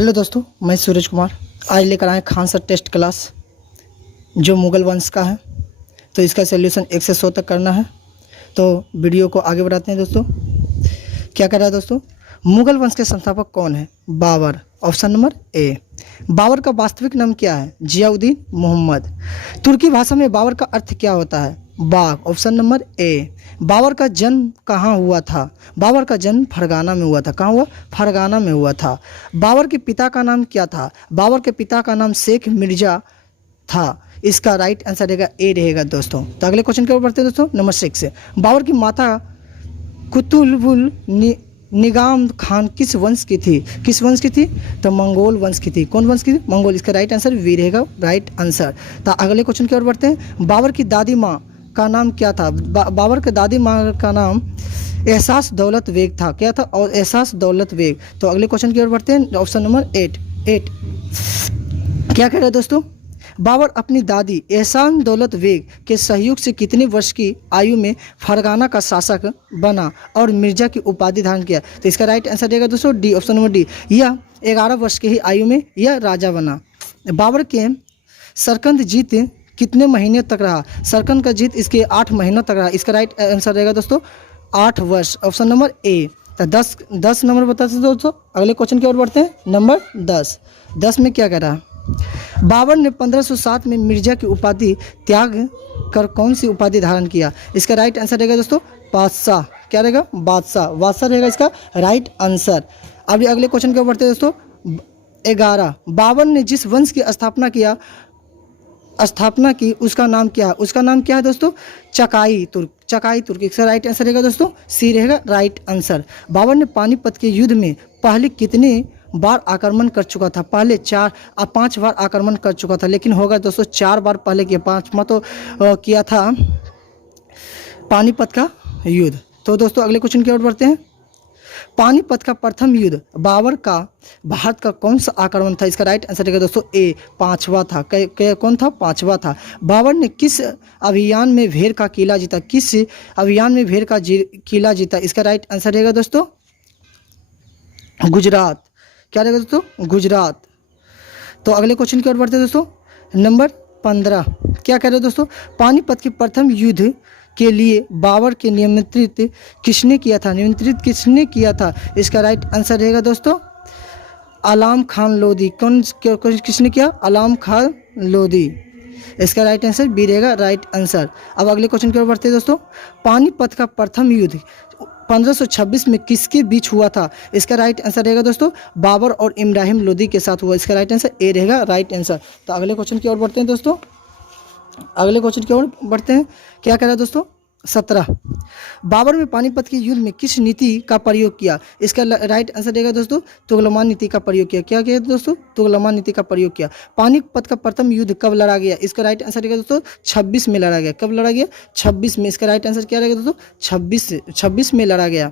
Hello दोस्तों, मैं सूरज कुमार आज लेकर आए खान सर टेस्ट क्लास जो मुग़ल वंश का है। तो इसका सॉल्यूशन 1 से 100 तक करना है। तो वीडियो को आगे बढ़ाते हैं दोस्तों। क्या कर रहा है दोस्तों? मुग़ल वंश के संस्थापक कौन है? Babur. Option number A. Babur का वास्तविक नाम क्या है? जियाउद्दीन मोहम्मद। तुर्की भाषा में बाबर का अर्थ क्या होता है? बाघ। Option number A. बाबर का जन्म कहाँ हुआ था? बाबर का जन्म फरगाना में हुआ था। कहाँ हुआ? फरगाना में हुआ था। बाबर के पिता का नाम क्या था? बाबर के पिता का नाम शेख मिर्जा था। इसका राइट आंसर रहेगा ए रहेगा दोस्तों। तो अगले क्वेश्चन की ओर बढ़ते हैं दोस्तों। नंबर 6। बाबर की माता कुतुबुल निगाम खान किस वंश की थी? किस वंश की थी? तो मंगोल वंश की थी। कौन वंश की थी? मंगोल। इसका राइट आंसर वी रहेगा राइट आंसर। तो अगले क्वेश्चन की ओर बढ़ते हैं। बाबर की दादी माँ का नाम क्या था? बाबर के दादी माँ का नाम एहसास दौलत बेग था। क्या था? और एहसास दौलत बेग। तो अगले क्वेश्चन की ओर बढ़ते हैं। Option number 8। क्या कह रहे हैं दोस्तों? बाबर अपनी दादी एहसान दौलत बेग के सहयोग से कितने वर्ष की आयु में फरगाना का शासक बना और मिर्जा की उपाधि धारण किया? तो इसका राइट आंसर रहेगा दोस्तों डी। Option number D. यह 11 वर्ष की ही आयु में यह राजा बना। बाबर के सरकंद जीत कितने महीने तक रहा? सरकंद का जीत इसके 8 महीनों तक रहा। इसका राइट आंसर रहेगा दोस्तों 8 वर्ष। ऑप्शन नंबर ए। तो 10 नंबर बताते हैं दोस्तों। अगले क्वेश्चन की ओर बढ़ते हैं। नंबर 10 में क्या कह रहा है? बाबर ने 1507 में मिर्जा की उपाधि त्याग कर कौन सी उपाधि धारण किया? इसका राइट आंसर रहेगा दोस्तों बादशाह। क्या रहेगा? बादशाह। बादशाह रहेगा इसका राइट आंसर। अभी अगले क्वेश्चन की ओर बढ़ते हैं दोस्तों। 11। बाबर ने जिस वंश की स्थापना की उसका नाम क्या है? उसका नाम क्या है दोस्तों? चकाई तुर्क। चकाई तुर्क। इसका राइट आंसर रहेगा दोस्तों सी रहेगा राइट आंसर। बाबर ने पानीपत के युद्ध में पहले कितने बार आक्रमण कर चुका था? पहले 5 बार आक्रमण कर चुका था। लेकिन होगा दोस्तों 4 बार पहले किया, 5वां तो किया था पानीपत का युद्ध। तो दोस्तों अगले क्वेश्चन की ओर बढ़ते हैं। पानीपत का प्रथम युद्ध बाबर का भारत का कौन सा आक्रमण था? इसका राइट आंसर रहेगा दोस्तों ए 5वां था। कौन था? 5वां था। बाबर ने किस अभियान में भेड़ का किला जीता? किस अभियान में भेड़ का किला जीता? इसका राइट आंसर रहेगा दोस्तों गुजरात। क्या रहेगा दोस्तों? गुजरात। तो अगले क्वेश्चन की ओर बढ़ते हैं दोस्तों। नंबर 15। क्या कह रहे हैं दोस्तों? पानीपत के प्रथम युद्ध के लिए बाबर के निमंत्रित किसने किया था? निमंत्रित किसने किया था? इसका राइट आंसर रहेगा दोस्तों आलम खान लोधी। किसने किया? आलम खान लोधी। इसका राइट आंसर बी रहेगा राइट आंसर। अब अगले क्वेश्चन की ओर बढ़ते हैं दोस्तों। पानीपत का प्रथम युद्ध 1526 में किसके बीच हुआ था? इसका राइट आंसर रहेगा दोस्तों बाबर और इब्राहिम लोधी के साथ हुआ। इसका राइट आंसर ए रहेगा राइट आंसर। तो अगले क्वेश्चन की ओर बढ़ते हैं दोस्तों। अगले क्वेश्चन की ओर बढ़ते हैं। क्या कह रहा है दोस्तों? 17। बाबर ने पानीपत के युद्ध में किस नीति का प्रयोग किया? इसका राइट आंसर रहेगा दोस्तों तुगलमान नीति का प्रयोग किया। क्या किया दोस्तों? तुगलमान नीति का प्रयोग किया। पानीपत का प्रथम युद्ध कब लड़ा गया? इसका राइट आंसर रहेगा दोस्तों 26 में लड़ा गया। कब लड़ा गया? 26 में। इसका राइट आंसर क्या रहेगा दोस्तों 26 में लड़ा गया।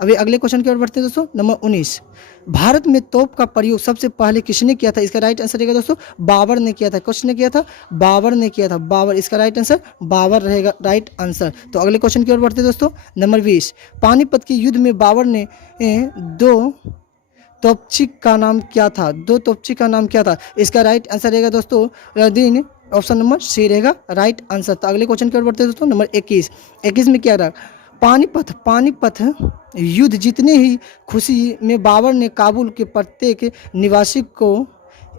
अभी अगले क्वेश्चन की ओर बढ़ते हैं दोस्तों। नंबर 19। भारत में तोप का प्रयोग सबसे पहले किसने किया था? इसका राइट आंसर रहेगा दोस्तों बाबर ने किया था। किसने किया था? बाबर ने किया था। बाबर। इसका राइट आंसर बाबर रहेगा राइट आंसर। तो अगले क्वेश्चन की ओर बढ़ते हैं दोस्तों। नंबर 20। पानीपत के युद्ध में बाबर ने 2 तोपची का नाम क्या था? 2 तोपची का नाम क्या था? इसका राइट आंसर रहेगा दोस्तों रदीन। ऑप्शन नंबर सी रहेगा राइट आंसर। तो अगले क्वेश्चन की ओर बढ़ते हैं दोस्तों। नंबर 21 में क्या रहा? पानीपत युद्ध जीतने ही खुशी में बाबर ने काबुल के प्रत्येक निवासी को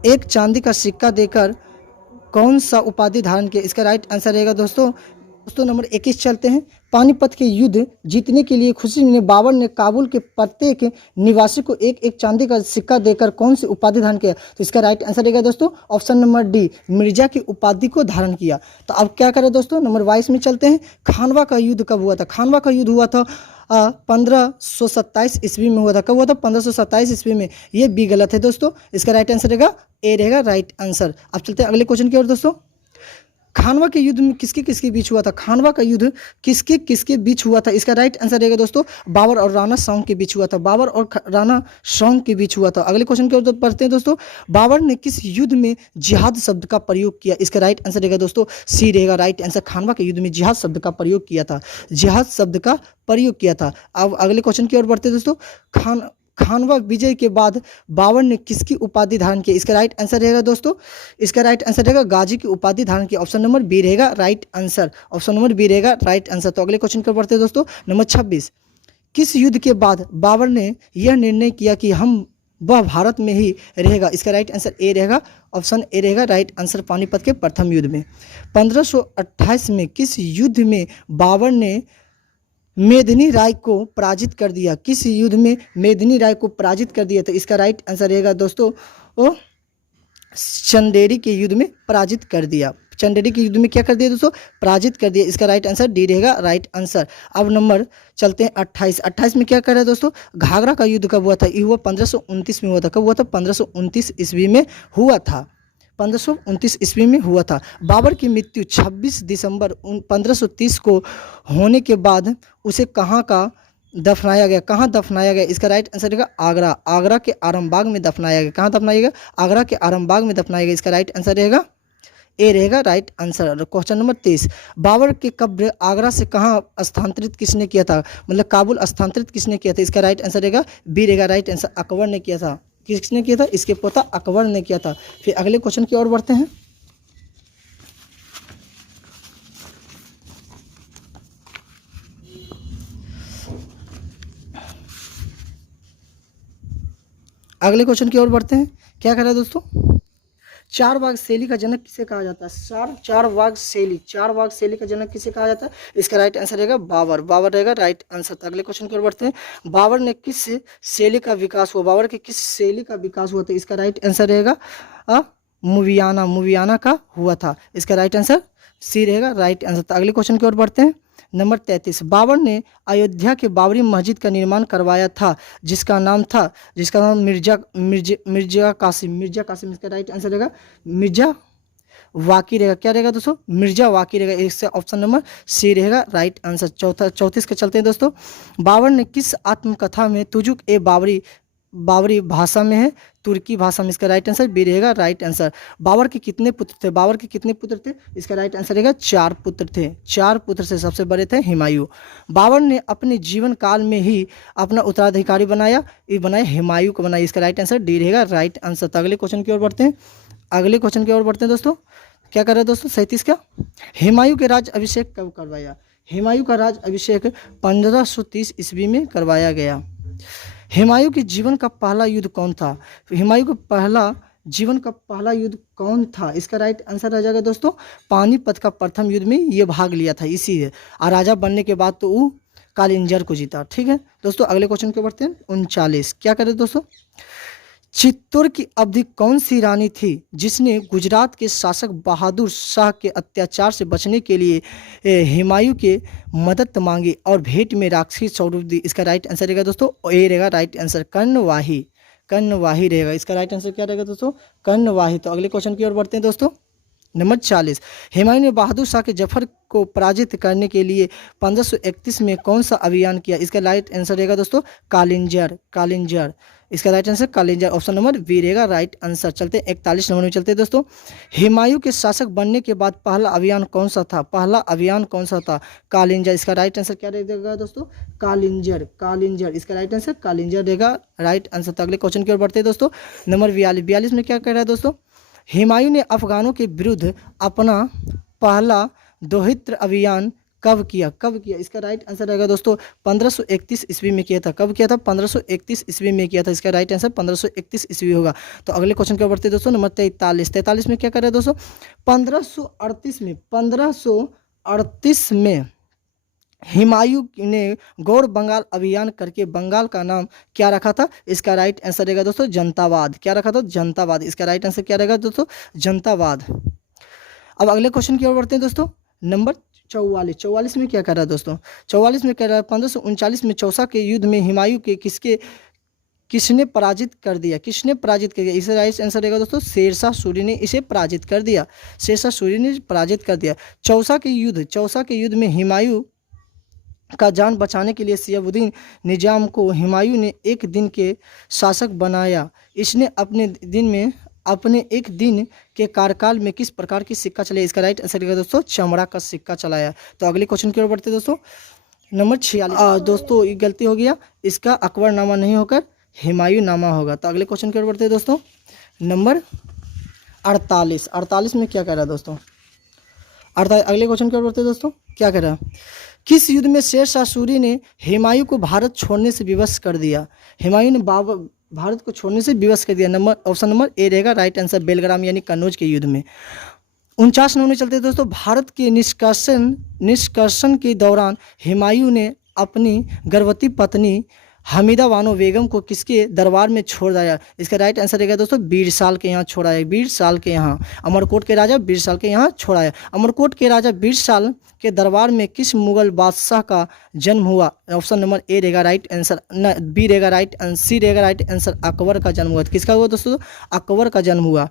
एक चांदी का सिक्का देकर कौन सा उपाधि धारण किया? इसका राइट आंसर रहेगा दोस्तों नंबर 21 चलते हैं। पानीपत के युद्ध जीतने के लिए खुशी में बाबर ने काबुल के प्रत्येक निवासी को एक चांदी का सिक्का देकर कौन सी उपाधि धारण किया? तो इसका राइट आंसर रहेगा दोस्तों ऑप्शन नंबर डी मिर्जा की उपाधि को धारण किया। तो अब क्या करें दोस्तों? नंबर 22 में चलते हैं। खानवा का युद्ध कब हुआ था? खानवा का युद्ध हुआ था 1527 ईस्वी में हुआ था। कब हुआ था? 1527 ईस्वी में। ये बी गलत है दोस्तों। इसका राइट आंसर रहेगा ए रहेगा राइट आंसर। अब चलते हैं अगले क्वेश्चन की ओर दोस्तों। खानवा के युद्ध में किसके बीच हुआ था? खानवा का युद्ध किसके बीच हुआ था? इसका राइट आंसर रहेगा दोस्तों बाबर और राणा सांग के बीच हुआ था। बाबर और राणा सांग के बीच हुआ था। अगले क्वेश्चन की ओर पढ़ते हैं दोस्तों। बाबर ने किस युद्ध में जिहाद शब्द का प्रयोग किया? इसका राइट आंसर रहेगा दोस्तों सी रहेगा राइट आंसर। खानवा के युद्ध में जिहाद शब्द का प्रयोग किया था। जिहाद शब्द का प्रयोग किया था। अब अगले क्वेश्चन की ओर बढ़ते हैं दोस्तों। खानवा विजय के बाद बाबर ने किसकी उपाधि धारण की? इसका राइट आंसर रहेगा दोस्तों, इसका राइट आंसर रहेगा गाजी की उपाधि धारण की। ऑप्शन नंबर बी रहेगा right answer, option number B रहेगा राइट आंसर। तो अगले क्वेश्चन की ओर बढ़ते हैं दोस्तों। नंबर 26, किस युद्ध के बाद बाबर ने यह निर्णय किया कि वह भारत में ही रहेगा? इसका राइट आंसर ए रहेगा, ऑप्शन ए रहेगा राइट आंसर, पानीपत के प्रथम युद्ध में। 1528 में किस युद्ध में बाबर ने मेदिनी राय को पराजित कर दिया? किस युद्ध में मेदिनी राय को पराजित कर दिया? तो इसका राइट आंसर रहेगा दोस्तों वो चंदेरी के युद्ध में पराजित कर दिया। चंदेरी के युद्ध में क्या कर दिया दोस्तों? पराजित कर दिया। इसका राइट आंसर डी रहेगा राइट आंसर। अब नंबर चलते हैं 28 में क्या कर रहा है दोस्तों? घाघरा का युद्ध कब हुआ था? ये हुआ 1529 में हुआ था। कब हुआ था? 1529 ईस्वी में हुआ था, 1529 ईस्वी में हुआ था। बाबर की मृत्यु 26 दिसंबर 1530 को होने के बाद उसे कहाँ का दफनाया गया? कहाँ दफनाया गया? इसका राइट आंसर रहेगा आगरा, आगरा के आरामबाग में दफनाया गया। कहाँ दफनाया गया? आगरा के आरामबाग में दफनाया गया। इसका राइट आंसर रहेगा ए रहेगा right answer. Question number 23, Babur के कब्र आगरा से कहाँ स्थानांतरित किसने किया था? मतलब काबुल स्थानांतरित किसने किया था? इसका राइट आंसर रहेगा बी रहेगा राइट आंसर, अकबर ने किया था। किसने किया था? इसके पोता अकबर ने किया था। फिर अगले क्वेश्चन की ओर बढ़ते हैं। अगले क्वेश्चन की ओर बढ़ते हैं। क्या कह रहा है दोस्तों? चार बाग शैली का जनक किसे कहा जाता है? चार बाग शैली का जनक किसे कहा जाता है? इसका राइट आंसर रहेगा बाबर, बाबर रहेगा राइट आंसर। तो अगले क्वेश्चन की ओर बढ़ते हैं। बाबर ने किस शैली का विकास हुआ? बाबर के किस शैली का विकास हुआ था? इसका राइट आंसर रहेगा मूवियाना का हुआ था। इसका राइट आंसर सी रहेगा राइट आंसर। तो अगले क्वेश्चन की ओर बढ़ते हैं। नंबर 33, बाबर ने अयोध्या के बाबरी मस्जिद का निर्माण करवाया था जिसका नाम मिर्जा कासिम। इसका राइट आंसर रहेगा मिर्जा वाकी रहेगा। क्या रहेगा दोस्तों? मिर्जा वाकी रहेगा। इससे ऑप्शन नंबर सी रहेगा राइट आंसर। 34 के चलते हैं दोस्तों। बाबर ने किस आत्मकथा में तुजुक ए बाबरी भाषा में है, तुर्की भाषा में? इसका राइट आंसर बी रहेगा राइट आंसर। बाबर के कितने पुत्र थे? बाबर के कितने पुत्र थे? इसका राइट आंसर रहेगा 4 पुत्र थे। 4 पुत्र से सबसे बड़े थे हुमायूं। बाबर ने अपने जीवन काल में ही अपना उत्तराधिकारी बनाया हुमायूं को बनाया। इसका राइट आंसर डी रहेगा राइट आंसर। तो अगले क्वेश्चन की ओर बढ़ते हैं। दोस्तों क्या कर रहे हैं दोस्तों? 37 का, हुमायूं के राज अभिषेक कब करवाया? हुमायूं का राज अभिषेक 1530 ईस्वी में करवाया गया। हुमायूं के जीवन का पहला युद्ध कौन था? हुमायूं का जीवन का पहला युद्ध कौन था? इसका राइट आंसर आ जाएगा दोस्तों पानीपत का प्रथम युद्ध में ये भाग लिया था, इसी है। और राजा बनने के बाद तो वो कालिंजर को जीता। ठीक है दोस्तों, अगले क्वेश्चन के बढ़ते हैं। 39 क्या करें दोस्तों? चित्तौड़ की अवधि कौन सी रानी थी जिसने गुजरात के शासक बहादुर शाह के अत्याचार से बचने के लिए हुमायूं के मदद मांगी और भेंट में राक्षसी स्वरूप दी? इसका राइट आंसर रहेगा दोस्तों ए रहेगा राइट आंसर, कर्णवाही रहेगा। इसका राइट आंसर क्या रहेगा दोस्तों? कर्णवाही। तो अगले क्वेश्चन की ओर बढ़ते हैं दोस्तों। नंबर 40, हुमायूं ने बहादुर शाह के जफर को पराजित करने के लिए 1531 में कौन सा अभियान किया? इसका राइट आंसर रहेगा दोस्तों कालिंजर। इसका right answer Kalinjar, option number B रहेगा राइट आंसर। चलते हैं 41 नंबर में चलते हैं दोस्तों। हुमायूं के शासक बनने के बाद पहला अभियान कौन सा था? कालिंजर। इसका राइट आंसर क्या रहेगा दोस्तों? कालिंजर। इसका राइट आंसर कालिंजर रहेगा राइट आंसर। तो अगले क्वेश्चन की ओर बढ़ते हैं दोस्तों। नंबर 42 में क्या कह रहा है दोस्तों? हुमायूं ने अफगानों के विरुद्ध अपना पहला दोहित्र अभियान कब किया? इसका राइट आंसर रहेगा दोस्तों 1531 ईस्वी में किया था। कब किया था? 1531 ईस्वी में किया था। इसका राइट आंसर 1531 ईस्वी होगा। तो अगले क्वेश्चन के बढ़ते हैं दोस्तों। नंबर 43 में क्या कर रहे हैं दोस्तों? 1538 में हुमायूं ने गौड़ बंगाल अभियान करके बंगाल का नाम क्या रखा था? इसका राइट आंसर रहेगा दोस्तों जनतावाद। क्या रखा था? जनतावाद। इसका राइट आंसर क्या रहेगा दोस्तों? जनतावाद। अब अगले क्वेश्चन की ओर बढ़ते हैं दोस्तों। नंबर 44 में क्या कर रहा है दोस्तों? 44 में कह रहा है 1539 में चौसा के युद्ध में हुमायूं के किसने पराजित कर दिया? इसका राइट आंसर रहेगा दोस्तों शेरशाह सूरी ने इसे पराजित कर दिया। चौसा के युद्ध में हुमायूं का जान बचाने के लिए सियाबुद्दीन निजाम को हुमायूं ने एक दिन के शासक बनाया। इसने अपने एक दिन के कार्यकाल में किस प्रकार की सिक्का चलाया? इसका राइट आंसर रहेगा दोस्तों चमड़ा का सिक्का चलाया। तो अगले क्वेश्चन की ओर बढ़ते दोस्तों। नंबर 46 दोस्तों ये गलती हो गया, इसका अकबरनामा नहीं होकर हुमायूंनामा होगा। तो अगले क्वेश्चन की ओर बढ़ते हैं दोस्तों। नंबर 48 में क्या कह रहा है दोस्तों? अगले क्वेश्चन की ओर बढ़ते हैं दोस्तों। क्या कह रहा है? किस युद्ध में शेर शाह सूरी ने हुमायूं को भारत छोड़ने से विवश कर दिया? हुमायूं ने भारत को छोड़ने से विवश कर दिया। ऑप्शन नंबर ए रहेगा राइट आंसर, बेलग्राम यानी कन्नौज के युद्ध में। 49 नंबर चलते हैं दोस्तों। भारत के निष्कर्षण के दौरान हुमायूं ने अपनी गर्भवती पत्नी हमीदा बानो बेगम को किसके दरबार में छोड़ दिया? इसका राइट आंसर रहेगा दोस्तों बीरसाल के यहाँ छोड़ा है। बीरसाल के यहाँ, अमरकोट के राजा बीरसाल के यहाँ छोड़ा है। अमरकोट के राजा बीरसाल के दरबार में किस मुगल बादशाह का जन्म हुआ? ऑप्शन नंबर ए रहेगा राइट आंसर, बी रहेगा राइट आंसर, सी रहेगा राइट आंसर, अकबर का जन्म हुआ। किसका हुआ दोस्तों? अकबर का जन्म हुआ।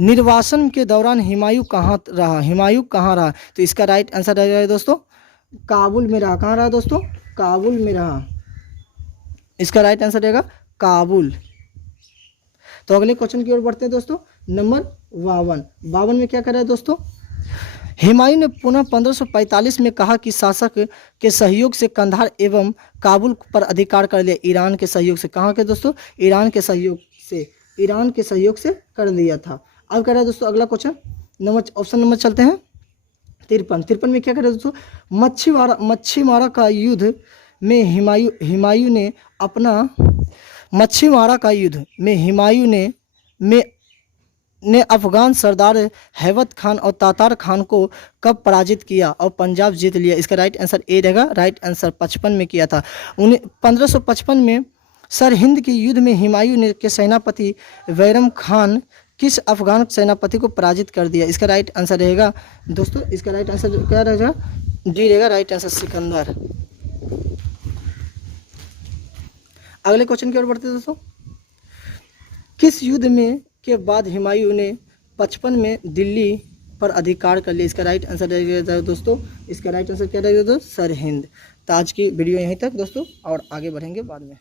निर्वासन के दौरान हुमायूं कहाँ रहा? तो इसका राइट आंसर रहेगा दोस्तों काबुल में रहा। कहाँ रहा दोस्तों? काबुल में रहा। इसका राइट आंसर रहेगा काबुल। तो अगले क्वेश्चन की ओर बढ़ते हैं दोस्तों। नंबर 52 में क्या कर रहा है दोस्तों? हुमायूं ने पुनः 1545 में कहा कि शासक के सहयोग से कंधार एवं काबुल पर अधिकार कर लिया। ईरान के सहयोग से। कहाँ के दोस्तों? ईरान के सहयोग से कर लिया था। अब कह रहा है दोस्तों अगला क्वेश्चन ऑप्शन नंबर चलते हैं 53 में क्या कर रहे हैं दोस्तों? मच्छीमारा का युद्ध में हुमायूं ने अपना मच्छीमारा का युद्ध में हुमायूं ने अफगान सरदार हैबत खान और तातार खान को कब पराजित किया और पंजाब जीत लिया? इसका राइट आंसर ए रहेगा राइट आंसर, 55 में किया था। 1555 में सरहिंद के युद्ध में हुमायूं ने के सेनापति बैरम खान किस अफगान सेनापति को पराजित कर दिया? इसका राइट आंसर रहेगा दोस्तों, इसका राइट आंसर क्या रहेगा? डी रहेगा राइट आंसर, सिकंदर। अगले क्वेश्चन की ओर बढ़ते हैं दोस्तों। किस युद्ध में के बाद हुमायूं ने 55 में दिल्ली पर अधिकार कर लिया? इसका राइट आंसर रहेगा दोस्तों, इसका राइट आंसर क्या रहेगा दोस्तों? सरहिंद। तो आज की वीडियो यहीं तक दोस्तों, और आगे बढ़ेंगे बाद में।